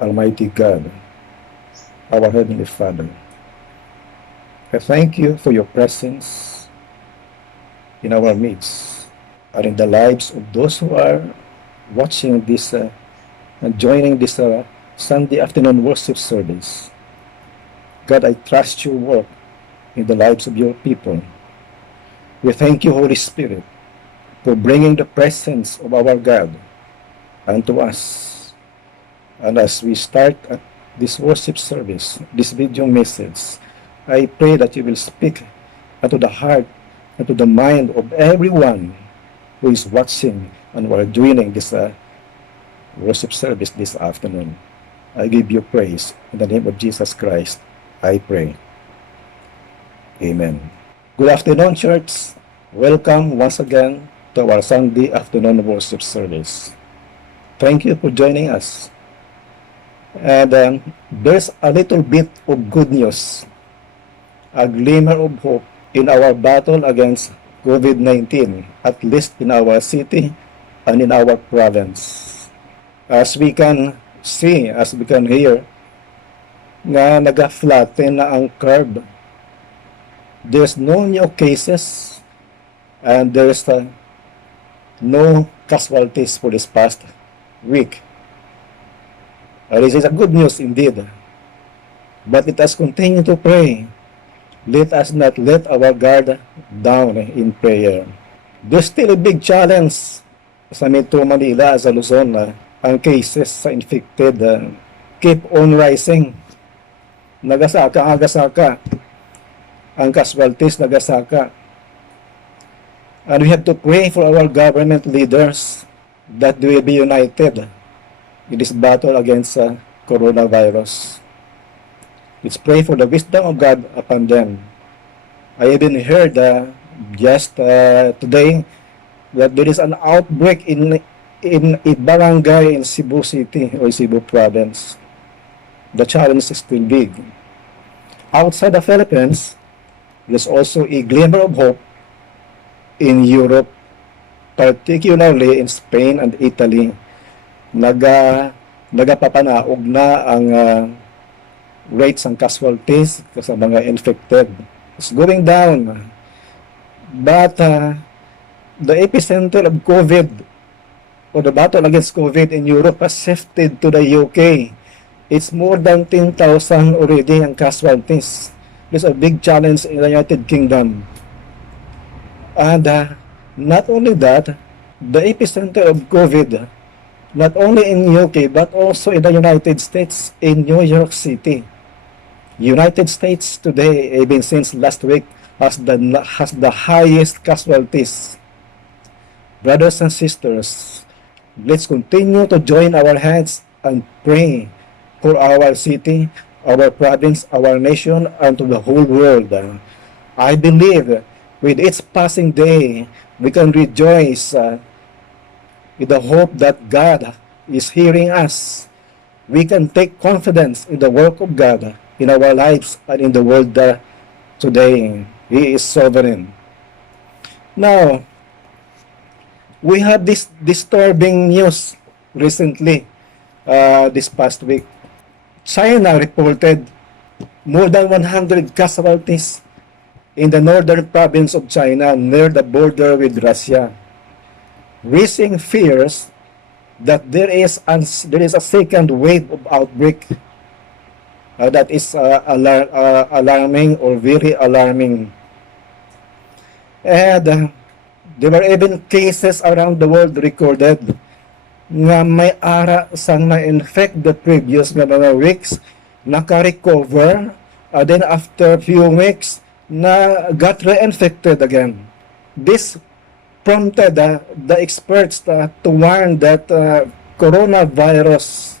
Almighty God, our Heavenly Father, I thank you for your presence in our midst and in the lives of those who are watching this and joining this Sunday afternoon worship service. God, I trust your work in the lives of your people. We thank you, Holy Spirit, for bringing the presence of our God unto us. And as we start this worship service, this video message, I pray that you will speak unto the heart, unto the mind of everyone who is watching and who are joining this worship service this afternoon. I give you praise. In the name of Jesus Christ, I pray. Amen. Good afternoon, church. Welcome once again to our Sunday afternoon worship service. Thank you for joining us. And there's a little bit of good news, a glimmer of hope in our battle against COVID-19, at least in our city and in our province. As we can see, as we can hear, nga naga-flatten na ang curve. There's no new cases and there's no casualties for this past week. This is a good news indeed. But let us continue to pray. Let us not let our guard down in prayer. There's still a big challenge sa Metro Manila, sa Luzon. Ang cases sa infected keep on rising. Nagasaka. Ang casualties nagasaka. And we have to pray for our government leaders that they will be united in this battle against coronavirus. Let's pray for the wisdom of God upon them. I even heard just today that there is an outbreak in a barangay in Cebu City or Cebu Province. The challenge is still big. Outside the Philippines, there's also a glimmer of hope in Europe, particularly in Spain and Italy. Nagapapanaog na ang rates ng casualties sa mga infected. It's going down. But the epicenter of COVID, or the battle against COVID in Europe, has shifted to the UK. It's more than 10,000 already ang casualties. There's a big challenge in the United Kingdom. And not only that, the epicenter of COVID, not only in UK, but also in the United States, in New York City. United States today, even since last week, has the highest casualties. Brothers and sisters, let's continue to join our hands and pray for our city, our province, our nation, and to the whole world. I believe with each passing day, we can rejoice with the hope that God is hearing us. We can take confidence in the work of God in our lives and in the world today. He is sovereign. Now, we had this disturbing news recently, this past week. China reported more than 100 casualties in the northern province of China near the border with Russia, raising fears that there is a second wave of outbreak that is alarming or very alarming. And there were even cases around the world recorded nga may ara sang na-infect the previous nga mga weeks, naka-recover, then after few weeks, na got reinfected again. This prompted the experts to warn that coronavirus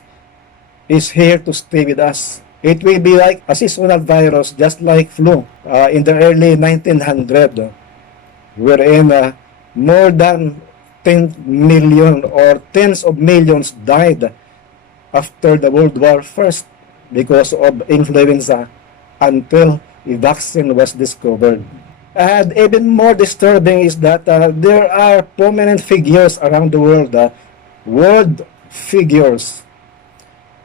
is here to stay with us. It will be like a seasonal virus, just like flu in the early 1900, wherein more than 10 million or tens of millions died after the World War I because of influenza until a vaccine was discovered. And even more disturbing is that there are prominent figures around the world, world figures,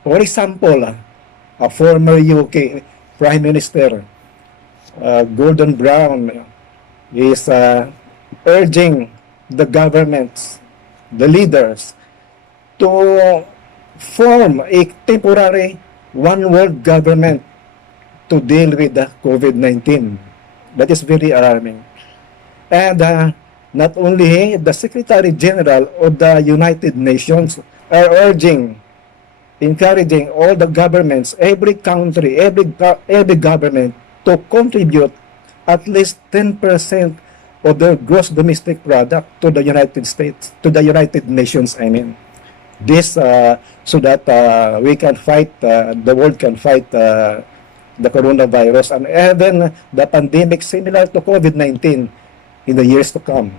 For example, a former UK Prime Minister, Gordon Brown, is urging the governments, the leaders, to form a temporary one world government to deal with the COVID-19. That is very alarming. And not only the Secretary General of the United Nations are urging, encouraging all the governments, every country, every government to contribute at least 10% of their gross domestic product to the United States, to the United Nations, I mean. This so that we can fight, the world can fight the coronavirus and even the pandemic similar to COVID-19 in the years to come.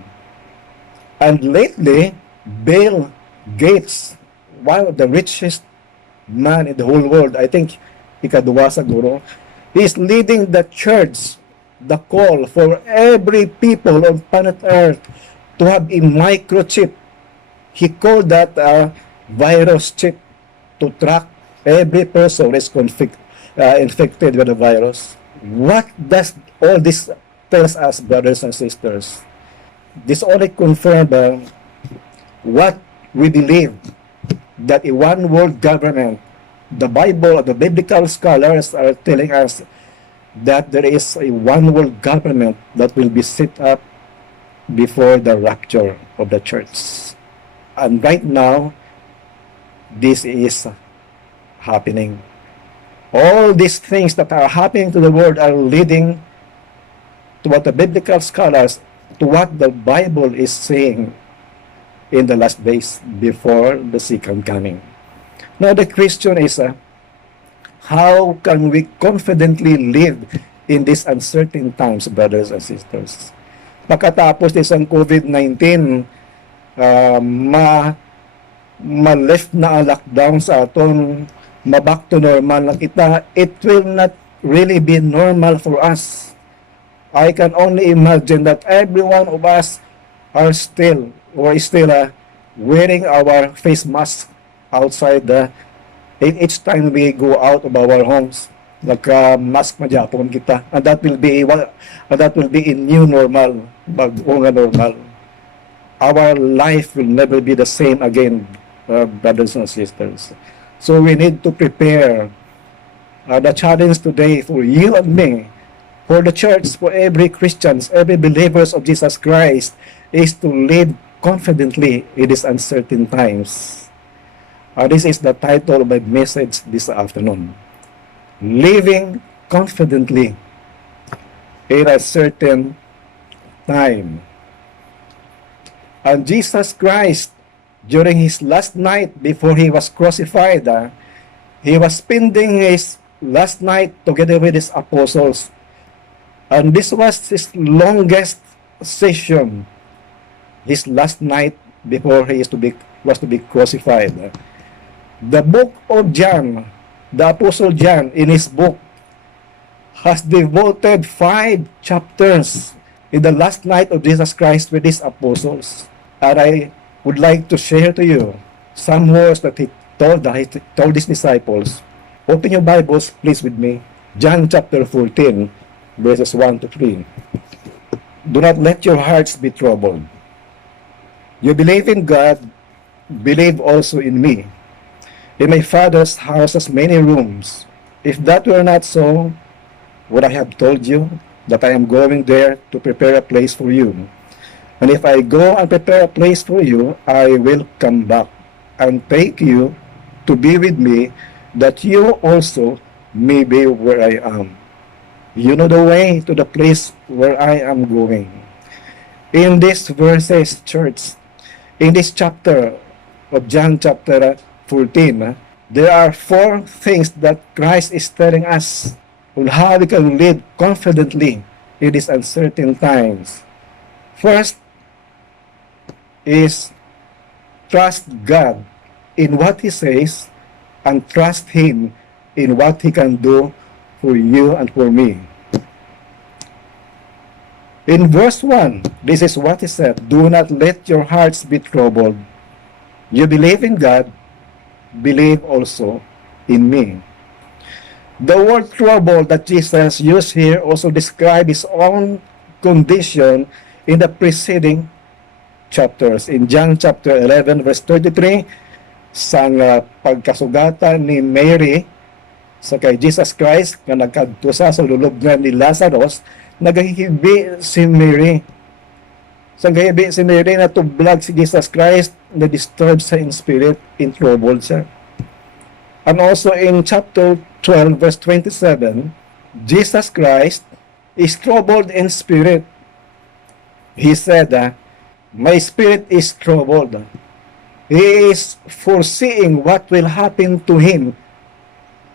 And lately, Bill Gates, one of the richest man in the whole world, I think ikaduwa siguro, is leading the church, the call for every people on planet Earth to have a microchip. He called that a virus chip to track every person who is infected with the virus. What does all this tells us, brothers and sisters? This only confirms what we believe, that a one world government, the Bible, the biblical scholars are telling us that there is a one world government that will be set up before the rapture of the church. And right now, this is happening. All these things that are happening to the world are leading to what the biblical scholars, to what the Bible is saying in the last days before the second coming. Now the question is, how can we confidently live in these uncertain times, brothers and sisters? Pagkatapos isang COVID-19, ma-lift na ang lockdown sa aton, ma-back to normal na kita, it will not really be normal for us. I can only imagine that every one of us are still wearing our face mask outside each time we go out of our homes. Nagka-mask na Japon kita. And that will be a new normal, bagong normal. Our life will never be the same again, brothers and sisters. So we need to prepare. The challenge today for you and me, for the church, for every Christians, every believers of Jesus Christ, is to live confidently in these uncertain times. This is the title of my message this afternoon. Living confidently in a certain time. And Jesus Christ, during his last night before he was crucified, he was spending his last night together with his apostles. And this was his longest session, his last night before he was to be crucified. The book of John, the Apostle John, in his book, has devoted 5 chapters in the last night of Jesus Christ with his apostles. And I would like to share to you some words that he told his disciples. Open your Bibles, please, with me. John chapter 14, verses 1 to 3. Do not let your hearts be troubled. You believe in God, believe also in me. In my Father's house is many rooms. If that were not so, would I have told you that I am going there to prepare a place for you? And if I go and prepare a place for you, I will come back and take you to be with me, that you also may be where I am. You know the way to the place where I am going. In these verses, church, in this chapter of John chapter 14, there are 4 things that Christ is telling us on how we can live confidently in these uncertain times. First is trust God in what He says and trust Him in what He can do for you and for me. In verse 1, this is what He said, do not let your hearts be troubled. You believe in God, believe also in me. The word trouble that Jesus used here also describes his own condition in the preceding chapters. In John chapter 11 verse 33, sang pagkasugatan ni Mary sa kay Jesus Christ nga nagkadto sa lulubngan ni Lazarus, nagahibi si Mary. Sa gahibi si Mary na tublag si Jesus Christ, na disturbed sa in spirit, in troubled siya. And also in chapter 12 verse 27, Jesus Christ is troubled in spirit. He said, my spirit is troubled. He is foreseeing what will happen to him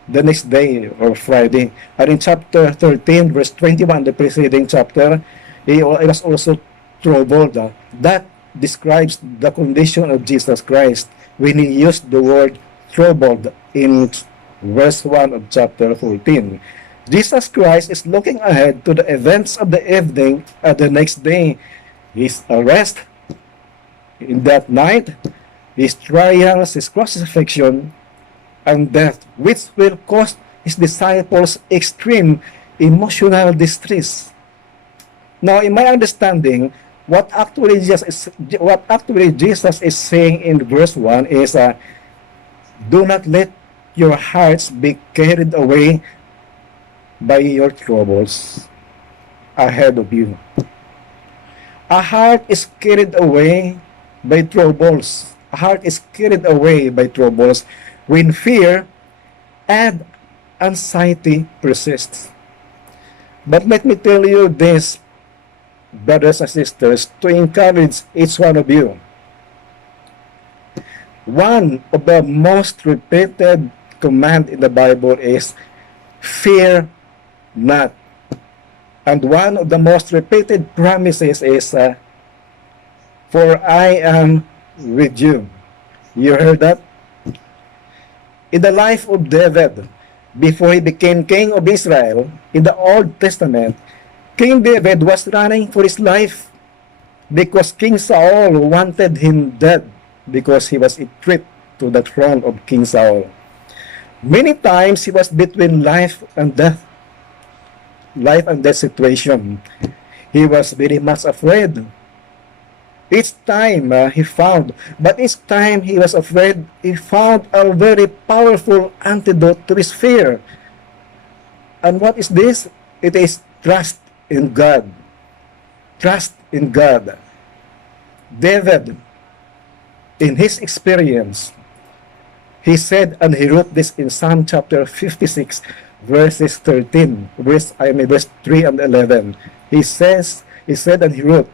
the next day or Friday. And in chapter 13, verse 21, the preceding chapter, he was also troubled. That describes the condition of Jesus Christ when he used the word troubled in verse 1 of chapter 14. Jesus Christ is looking ahead to the events of the evening and the next day. His arrest in that night, his trials, his crucifixion, and death, which will cause his disciples extreme emotional distress. Now, in my understanding, what actually Jesus is saying in verse 1 is, do not let your hearts be carried away by your troubles ahead of you. A heart is carried away by troubles. A heart is carried away by troubles when fear and anxiety persists. But let me tell you this, brothers and sisters, to encourage each one of you. One of the most repeated command in the Bible is, fear not. And one of the most repeated promises is, for I am with you. You heard that? In the life of David, before he became king of Israel, in the Old Testament, King David was running for his life because King Saul wanted him dead because he was a threat to the throne of King Saul. Many times he was between life and death situation. He was very much afraid. Each time he was afraid, he found a very powerful antidote to his fear. And what is this? It is trust in God. Trust in God. David, in his experience, he said, and he wrote this in Psalm chapter 56, verses 13, verse 3 and 11. He said and he wrote,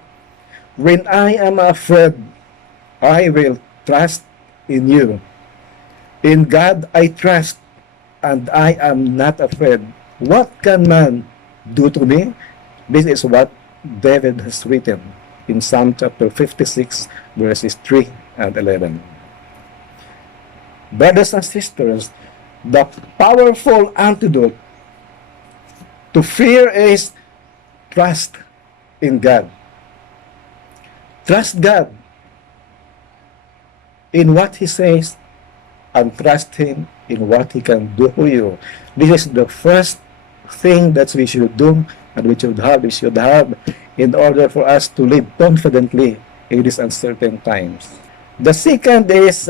when I am afraid, I will trust in you. In God I trust, and I am not afraid. What can man do to me? This is what David has written in Psalm chapter 56, verses 3 and 11. Brothers and sisters, the powerful antidote to fear is trust in God. Trust God in what He says and trust Him in what He can do for you. This is the first thing that we should do and we should have in order for us to live confidently in these uncertain times. The second is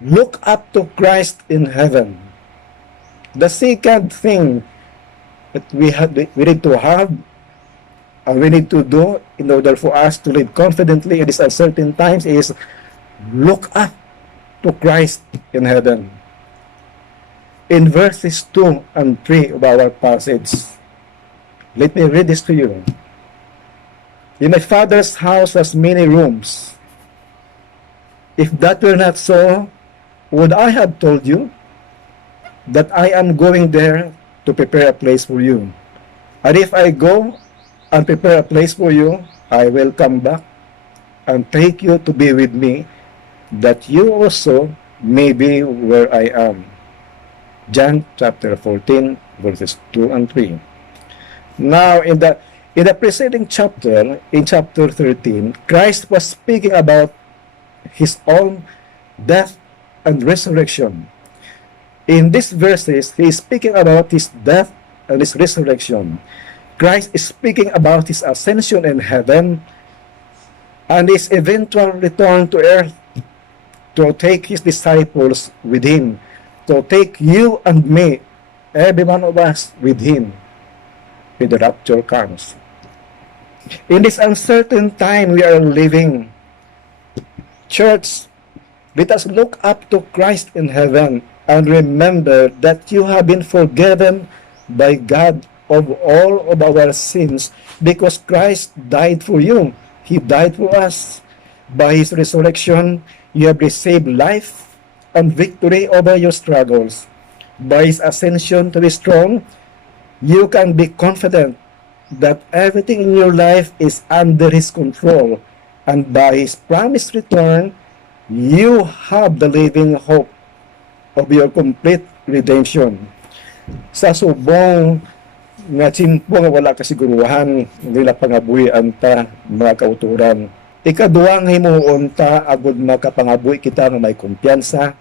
look up to Christ in heaven. The second thing that we need to have and we need to do in order for us to live confidently in these uncertain times is look up to Christ in heaven. In verses 2 and 3 of our passage, let me read this to you. In my Father's house has many rooms. If that were not so, would I have told you that I am going there to prepare a place for you? And if I go and prepare a place for you, I will come back and take you to be with me, that you also may be where I am. John chapter 14, verses 2 and 3. Now, in the preceding chapter, in chapter 13, Christ was speaking about His own death and resurrection. In these verses, he is speaking about his death and his resurrection. Christ is speaking about his ascension in heaven and his eventual return to earth to take his disciples with him, to take you and me, every one of us, with him when the rapture comes. In this uncertain time we are living, church, let us look up to Christ in heaven and remember that you have been forgiven by God of all of our sins because Christ died for you. He died for us. By his resurrection, you have received life and victory over your struggles. By his ascension to the throne, you can be confident that everything in your life is under his control. And by his promised return, you have the living hope of your complete redemption. Sa subong nga tsimpo nga wala kasiguruhan, nila pangabuhian ta mga kauturan. Ikaduha nga himuon ta agud makapangabuhi kita nga may kumpiyansa,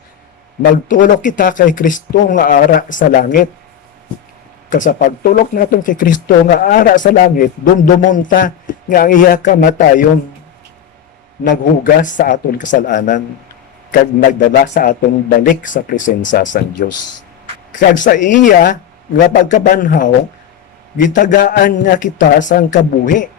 magtulok kita kay Kristo nga ara sa langit. Kasi pagtulok natin kay Kristo nga ara sa langit, dumdumon ta nga ang iya kamatayon naghugas sa aton kasalanan kag nagdala sa aton balik sa presensya sa Dios. Kag sa iya nga pagkabanhaw gitagaan nga kita sang kabuhi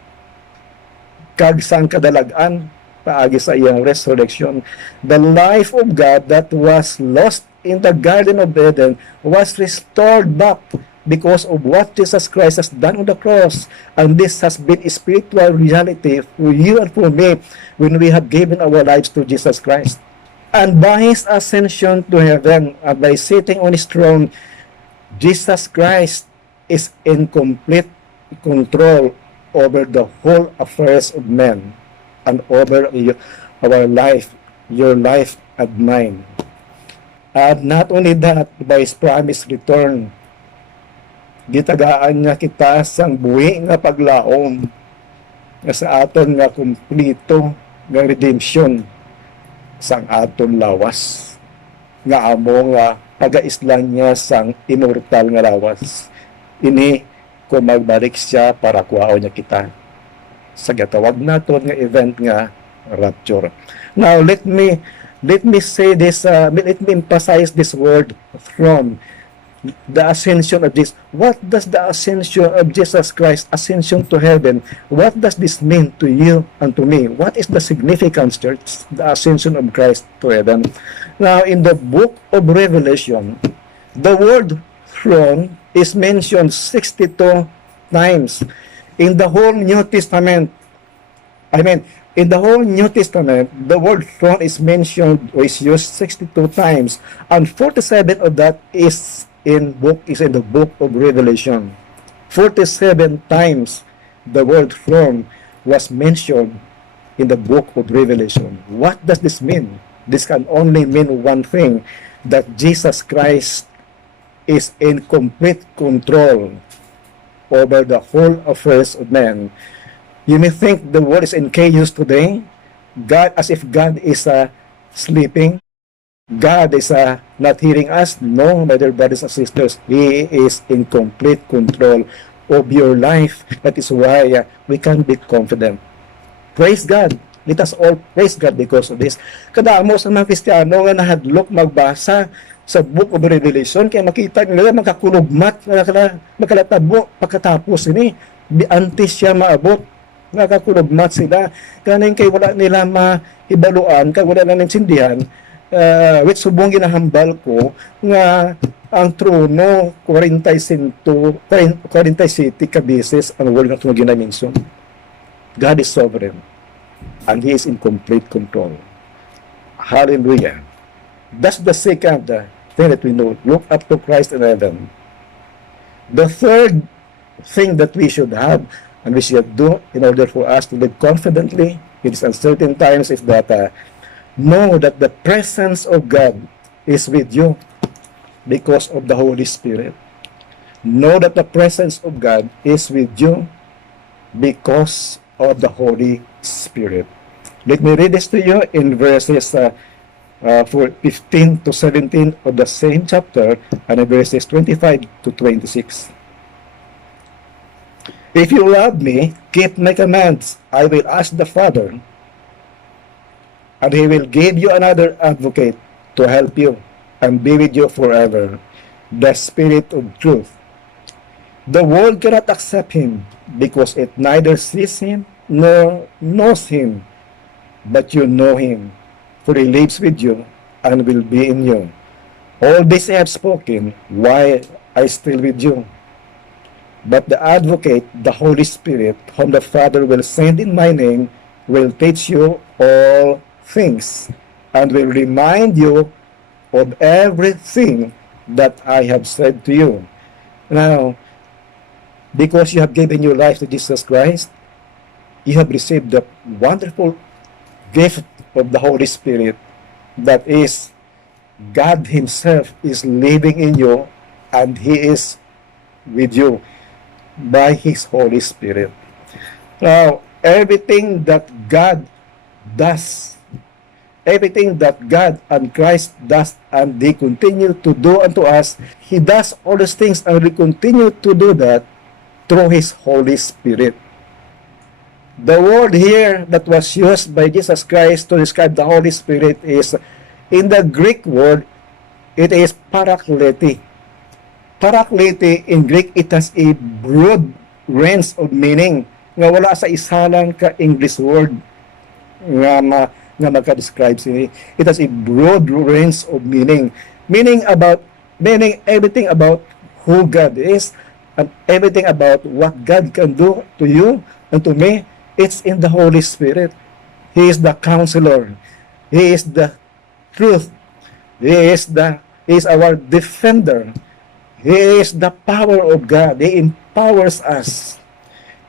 kag sang kadalagan paagi sa iyang resurrection. The life of God that was lost in the Garden of Eden was restored back because of what Jesus Christ has done on the cross. And this has been a spiritual reality for you and for me when we have given our lives to Jesus Christ. And by his ascension to heaven and by sitting on his throne, Jesus Christ is in complete control over the whole affairs of men and over our life, your life and mine. And not only that, by his promised return, gitagaan nga kita sang buhi nga paglaom nga sa aton nga kumplito nga redemption sang aton lawas nga amo nga pagaislan niya sang immortal nga lawas. Ini kung magbalik siya para kuhaon niya kita sa gatawag naton nga event nga rapture. Now let me say this, let me emphasize this word throne. The ascension of Jesus. What does the ascension of Jesus Christ, ascension to heaven, what does this mean to you and to me? What is the significance, church, the ascension of Christ to heaven? Now, in the book of Revelation, the word throne is mentioned 62 times. In the whole New Testament, in the whole New Testament, the word throne is mentioned or is used 62 times, and 47 of that is in the book of Revelation. 47 times the word throne was mentioned in the book of Revelation. What does this mean? This can only mean one thing, that Jesus Christ is in complete control over the whole affairs of men. You may think the world is in chaos today, God, as if God is sleeping. God is not hearing us. No, my dear brothers and sisters, He is in complete control of your life. That is why we can be confident. Praise God. Let us all praise God because of this. Kadamo sa mga Kristiyano nga nahadlok magbasa sa Book of Revelation, kaya makita nila makakulugmat, makalatabo pagkatapos ini. Antes siya maabot, makakulugmat sila. Kanin kay wala nila maibaluan, kay wala na ninsindihan, which subong ginahambal ko nga ang trono 47 kabeses ang word na itong ginamention. God is sovereign and He is in complete control. Hallelujah. That's the second thing that we know. Look up to Christ in heaven. The third thing that we should have and we should do in order for us to live confidently in these uncertain times is that know that the presence of God is with you because of the Holy Spirit. Know that the presence of God is with you because of the Holy Spirit. Let me read this to you in verses for 15 to 17 of the same chapter, and verses 25 to 26. If you love me, keep my commands. I will ask the Father, and he will give you another advocate to help you and be with you forever, the Spirit of truth. The world cannot accept him because it neither sees him nor knows him, but you know him, for he lives with you and will be in you. All this I have spoken while I still with you. But the advocate, the Holy Spirit, whom the Father will send in my name, will teach you all things and will remind you of everything that I have said to you. Now, because you have given your life to Jesus Christ, you have received the wonderful gift of the Holy Spirit, that is, God Himself is living in you and He is with you by His Holy Spirit. Now, everything that God does, everything that God and Christ does and they continue to do unto us, He does all these things and will continue to do that through His Holy Spirit. The word here that was used by Jesus Christ to describe the Holy Spirit is, in the Greek word, it is paraklete. Paraklete in Greek, it has a broad range of meaning nga wala sa isa lang ka English word nga maka-describe sini. It has a broad range of meaning. Meaning everything about who God is and everything about what God can do to you and to me. It's in the Holy Spirit. He is the counselor. He is the truth. He is our defender. He is the power of God. He empowers us.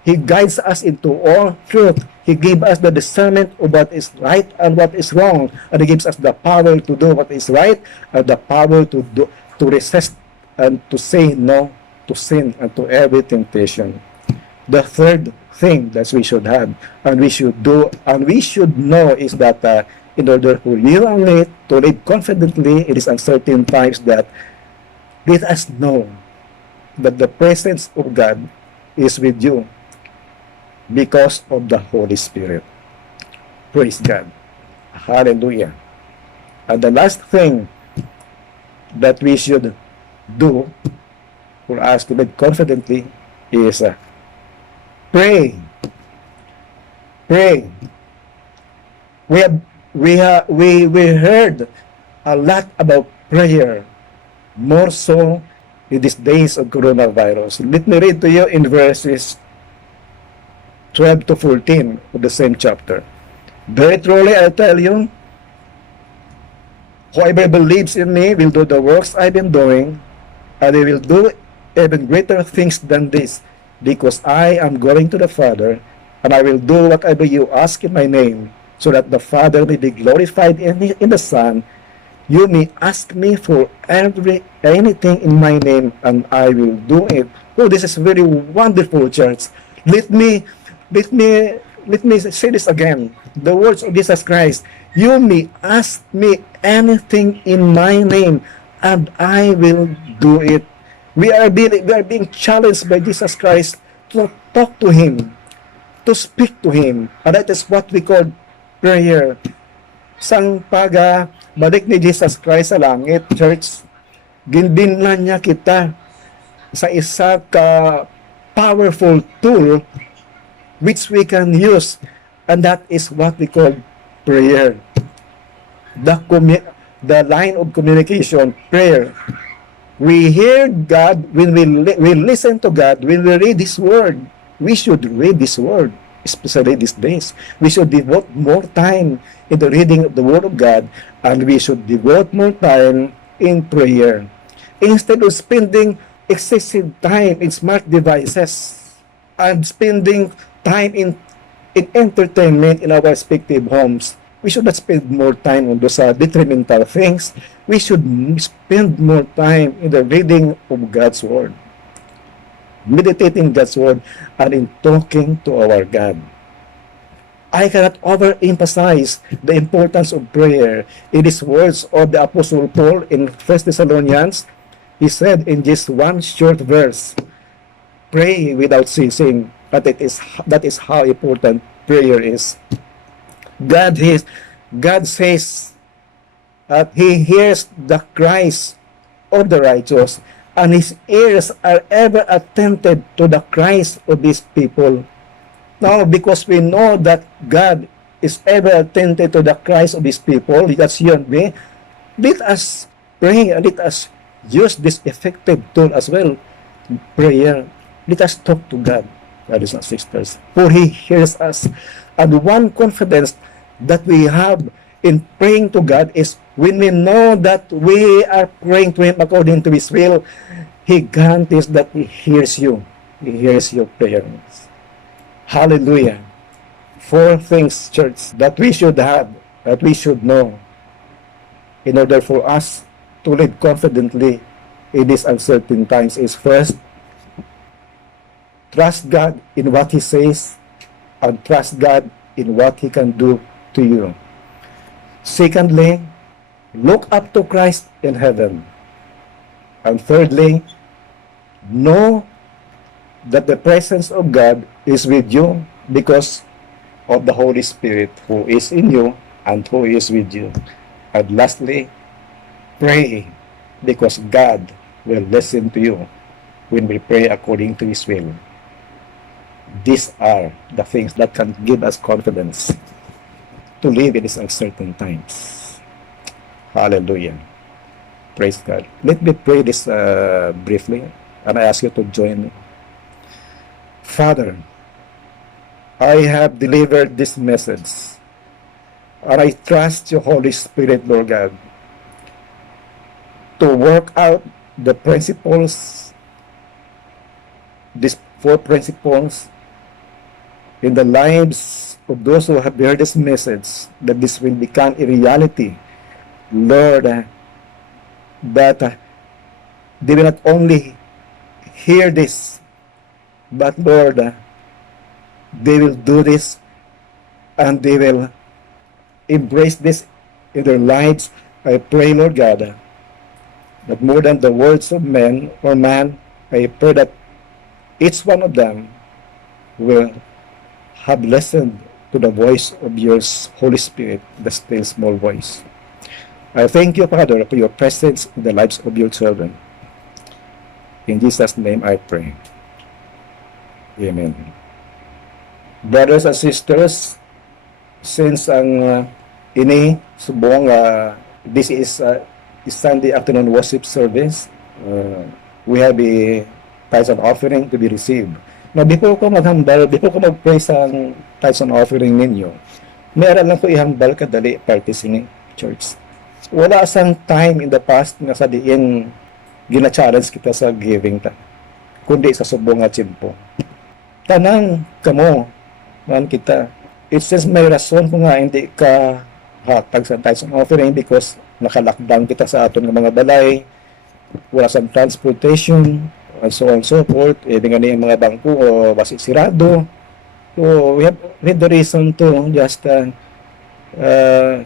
He guides us into all truth. He gives us the discernment of what is right and what is wrong. And He gives us the power to do what is right and the power to resist and to say no to sin and to every temptation. The third thing that we should have and we should do and we should know is that in order for you and me to live confidently in these uncertain times, that let us know that the presence of God is with you because of the Holy Spirit. Praise God. Hallelujah. And the last thing that we should do for us to live confidently is pray. Pray. We heard a lot about prayer, more so in these days of coronavirus. Let me read to you in verses 12 to 14 of the same chapter. Very truly I tell you, whoever believes in me will do the works I've been doing, and they will do even greater things than this, because I am going to the Father, and I will do whatever you ask in my name, so that the Father may be glorified in the Son. You may ask me for anything in my name, and I will do it. Oh, this is very wonderful, church. Let me say this again. The words of Jesus Christ. You may ask me anything in my name, and I will do it. We are being challenged by Jesus Christ to talk to Him, to speak to Him. And that is what we call prayer. Sang balik ni Jesus Christ sa langit, church, ginbinlan niya kita sa isa ka powerful tool which we can use, and that is what we call prayer. The line of communication, prayer. We hear God when we listen to God, when we read His Word. We should read His Word, especially these days. We should devote more time in the reading of the Word of God, and we should devote more time in prayer. Instead of spending excessive time in smart devices and spending time in entertainment in our respective homes, we should not spend more time on those detrimental things. We should spend more time in the reading of God's Word, meditating God's Word, and in talking to our God. I cannot overemphasize the importance of prayer. In these words of the Apostle Paul in 1 Thessalonians, he said in just one short verse, pray without ceasing. But that is how important prayer is. God says that He hears the cries of the righteous, and His ears are ever attentive to the cries of His people. Now, because we know that God is ever attentive to the cries of His people, that's you and me, let us pray and let us use this effective tool as well, prayer. Let us talk to God, brothers and sisters, for He hears us. And one confidence that we have in praying to God is when we know that we are praying to Him according to His will, He guarantees that He hears you. He hears your prayers. Hallelujah. 4 things, church, that we should have, that we should know in order for us to live confidently in these uncertain times is, first, trust God in what He says and trust God in what He can do to you. Secondly, look up to Christ in heaven. And thirdly, know that the presence of God is with you because of the Holy Spirit who is in you and who is with you. And lastly, pray because God will listen to you when we pray according to His will. These are the things that can give us confidence to live in these uncertain times. Hallelujah. Praise God. Let me pray this briefly, and I ask you to join me. Father, I have delivered this message, and I trust your Holy Spirit, Lord God, to work out the principles, these 4 principles, in the lives of those who have heard this message, that this will become a reality, Lord, that they will not only hear this, but Lord, they will do this and they will embrace this in their lives. I pray, Lord God, that more than the words of men or man, I pray that each one of them will have listened to the voice of your Holy Spirit, the still small voice. I thank you, Father, for your presence in the lives of your children. In Jesus' name I pray. Amen. Brothers and sisters, since ang ini subong this is Sunday afternoon worship service, we have a tithes and offering to be received. Now, before ko mag-pray sa tithes and offering ninyo, meron lang ko ihambal kadali party singing church. Wala sang time in the past nga sa diin gina-challenge kita sa giving ta, kundi sa subong nga tiyempo. Tanang kamo man kita. It says may rason kung nga hindi ka hatag sa tithes and offering because naka-lockdown kita sa aton nga mga balay, wala sa transportation, and so on and so forth. Even nga yung mga bangko o basi sirado. So we have the reason to just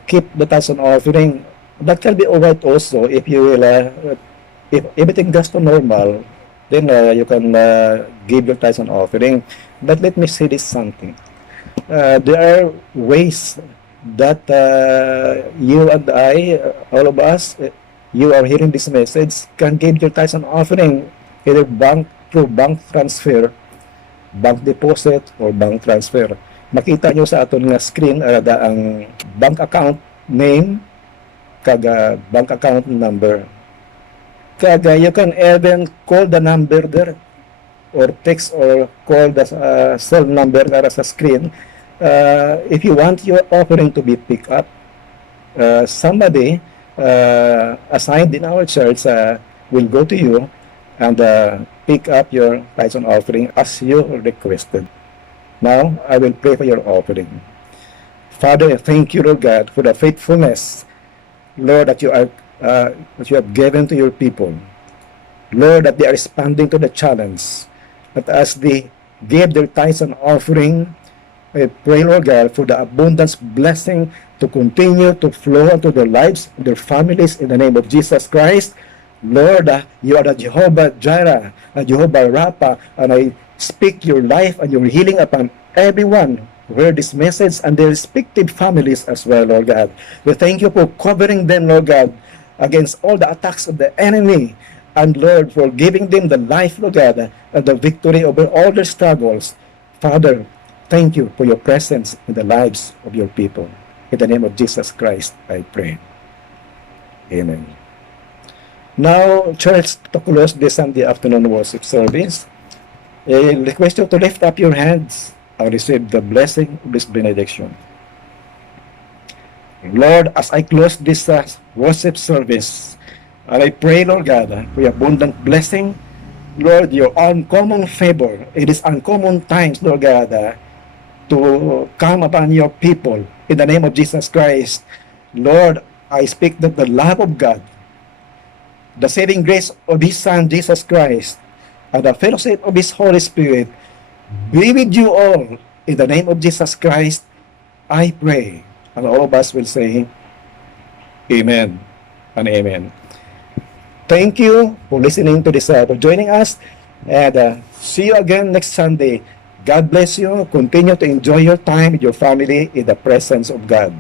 keep the tithes and offering. That can be alright also if you will, if everything goes to normal, then you can give your tithes and offering. But let me say this something. There are ways that you and I, all of us, you are hearing this message, can give your tithes and offering either through bank transfer, bank deposit, or bank transfer. Makita nyo sa aton nga screen ang bank account name kaga bank account number. Kaga you can even call the number there or text or call the cell number na sa screen if you want your offering to be picked up. Somebody assigned in our church will go to you and pick up your tithes and offering as you requested. Now, I will pray for your offering. Father, I thank you, Lord God, for the faithfulness, Lord, that you have given to your people. Lord, that they are responding to the challenge, that as they give their tithes and offering, I pray, Lord God, for the abundance blessing to continue to flow into their lives, their families, in the name of Jesus Christ. Lord, you are the Jehovah Jireh, and Jehovah Rapha, and I speak your life and your healing upon everyone who heard this message and their respective families as well, Lord God. We thank you for covering them, Lord God, against all the attacks of the enemy, and Lord, for giving them the life, Lord God, and the victory over all their struggles. Father, thank you for your presence in the lives of your people. In the name of Jesus Christ, I pray. Amen. Now, church, to close this Sunday afternoon worship service, I request you to lift up your hands and receive the blessing of this benediction. Lord, as I close this worship service, and I pray, Lord God, for your abundant blessing, Lord, your uncommon favor. It is uncommon times, Lord God, to come upon your people in the name of Jesus Christ. Lord, I speak that the love of God, the saving grace of His Son, Jesus Christ, and the fellowship of His Holy Spirit be with you all. In the name of Jesus Christ, I pray. And all of us will say, Amen and Amen. Thank you for listening to this, for joining us, and see you again next Sunday. God bless you. Continue to enjoy your time with your family in the presence of God.